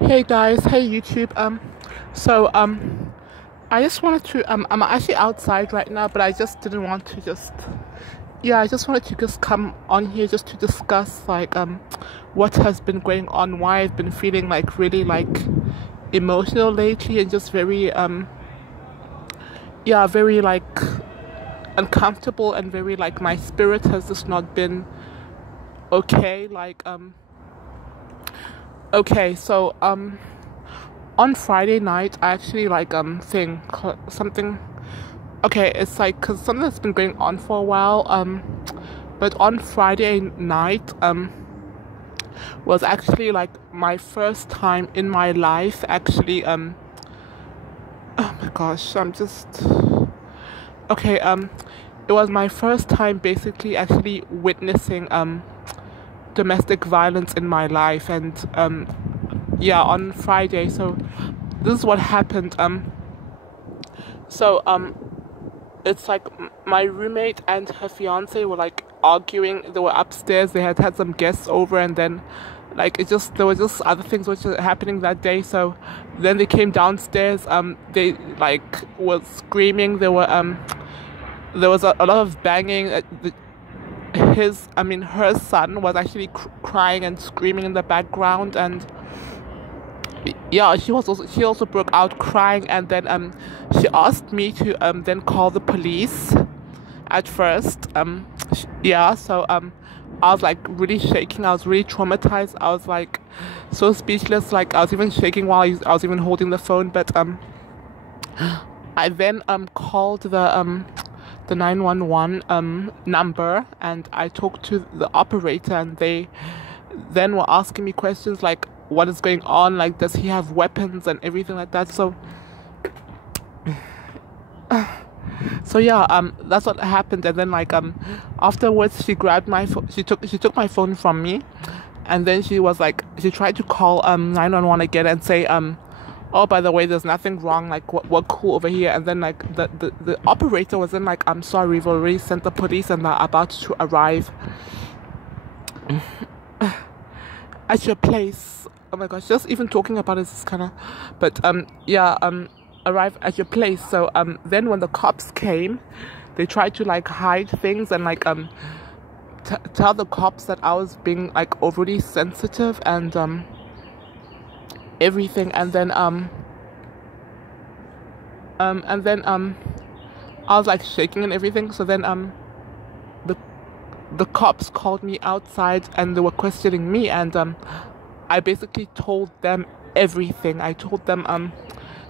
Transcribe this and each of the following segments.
Hey guys, hey YouTube. I just wanted to I'm actually outside right now, but I just didn't want to I just wanted to just come on here just to discuss what has been going on, why I've been feeling like really like emotional lately and just very very like uncomfortable and very like my spirit has just not been okay. Okay, so on Friday night, I actually something. Okay, it's like because something that's been going on for a while. But on Friday night, was actually like my first time in my life. Actually, oh my gosh, I'm just okay. It was my first time basically actually witnessing domestic violence in my life, and on Friday. So this is what happened. So it's like my roommate and her fiance were like arguing. They were upstairs. They had some guests over, and then there were just other things which were happening that day. So then they came downstairs. They like was screaming. There was a lot of banging. Her son was actually crying and screaming in the background, and yeah, she also broke out crying, and then she asked me to then call the police at first. I was like really shaking. I was really traumatized. I was like so speechless. Like I was even shaking while I was even holding the phone. But I then called the 911 number, and I talked to the operator, and they then were asking me questions like what is going on, like does he have weapons and everything like that. That's what happened. And then afterwards she grabbed my phone. She took my phone from me, and then she tried to call 911 again and say oh, by the way, there's nothing wrong, like we're cool over here. And then like the operator was in like, I'm sorry, we've already sent the police and they're about to arrive at your place. Oh my gosh, just even talking about it is kind of, but arrive at your place. So then when the cops came, they tried to like hide things and like tell the cops that I was being like overly sensitive and everything. And then I was like shaking and everything. So then the cops called me outside, and they were questioning me, and I basically told them everything. I told them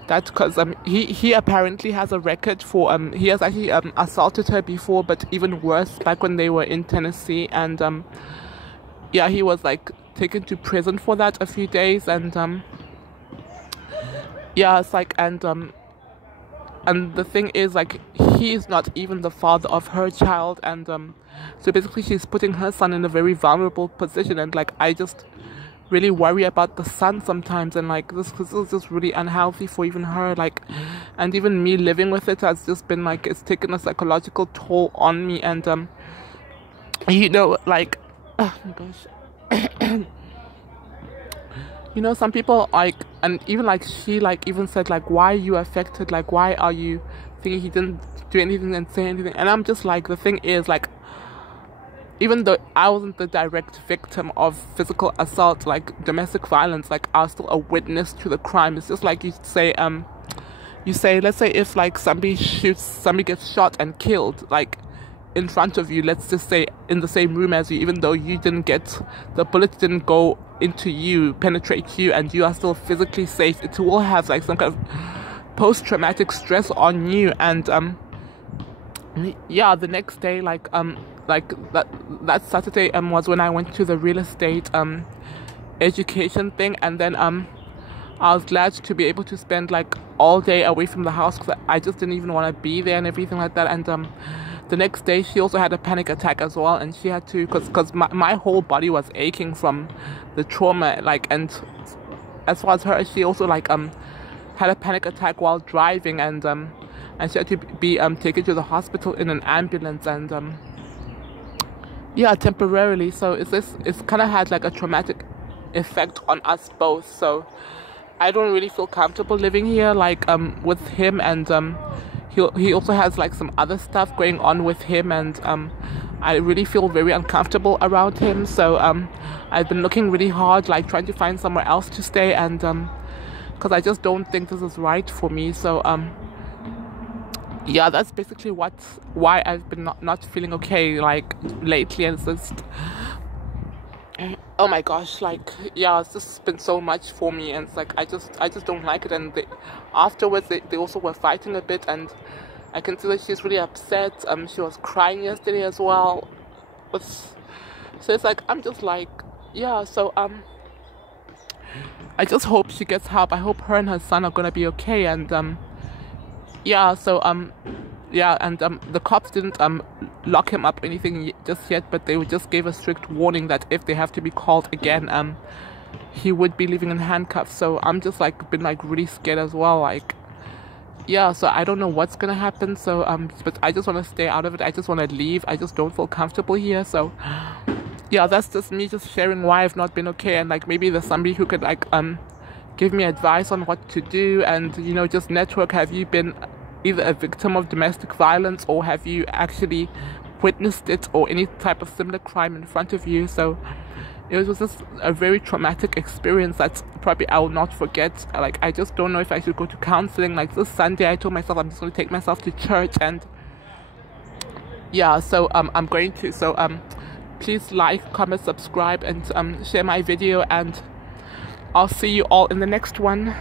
that because he apparently has a record for he has actually assaulted her before, but even worse back when they were in Tennessee. And he was like taken to prison for that a few days. And it's like, and the thing is, like, he is not even the father of her child, and so basically she's putting her son in a very vulnerable position. And like I just really worry about the son sometimes, and like this is just really unhealthy for even her, like, and even me living with it has just been like, it's taken a psychological toll on me. And like, oh my gosh. Some people like, and even like she like even said like, why are you affected, like why are you thinking he didn't do anything and say anything? And I'm just like, the thing is, like, even though I wasn't the direct victim of physical assault, like domestic violence, like I was still a witness to the crime. It's just like you say, let's say if like somebody gets shot and killed, like in front of you, let's just say in the same room as you, even though the bullet didn't go into you, penetrate you, and you are still physically safe, it will have like some kind of post-traumatic stress on you. And the next day, like that Saturday was when I went to the real estate education thing. And then I was glad to be able to spend like all day away from the house, because I just didn't even want to be there and everything like that. And the next day she also had a panic attack as well, and she had to, because my whole body was aching from the trauma, like. And as far as her, she also like had a panic attack while driving, and she had to be taken to the hospital in an ambulance, and temporarily. So it's kind of had like a traumatic effect on us both. So I don't really feel comfortable living here, like with him, and he also has like some other stuff going on with him, and I really feel very uncomfortable around him. So I've been looking really hard, like trying to find somewhere else to stay, and because I just don't think this is right for me. So yeah, that's basically why I've been not feeling okay like lately, and it's just, oh my gosh, like, yeah, it's just been so much for me, and it's like I just don't like it. And afterwards they also were fighting a bit, and I can see that she's really upset. She was crying yesterday as well. So it's like, I'm just like, yeah, so I just hope she gets help. I hope her and her son are gonna be okay. And yeah, so yeah, and the cops didn't lock him up or anything just yet, but they just gave a strict warning that if they have to be called again, he would be living in handcuffs. So I'm just like been like really scared as well, like, yeah, so I don't know what's gonna happen. So but I just want to stay out of it. I just want to leave. I just don't feel comfortable here. So yeah, that's just me just sharing why I've not been okay, and like maybe there's somebody who could like give me advice on what to do, and you know, just network. Have you been either a victim of domestic violence, or have you actually witnessed it, or any type of similar crime in front of you? So it was just a very traumatic experience that probably I will not forget. Like, I just don't know if I should go to counseling. Like this Sunday I told myself I'm just going to take myself to church, and yeah, so I'm going to. So please like, comment, subscribe, and share my video, and I'll see you all in the next one.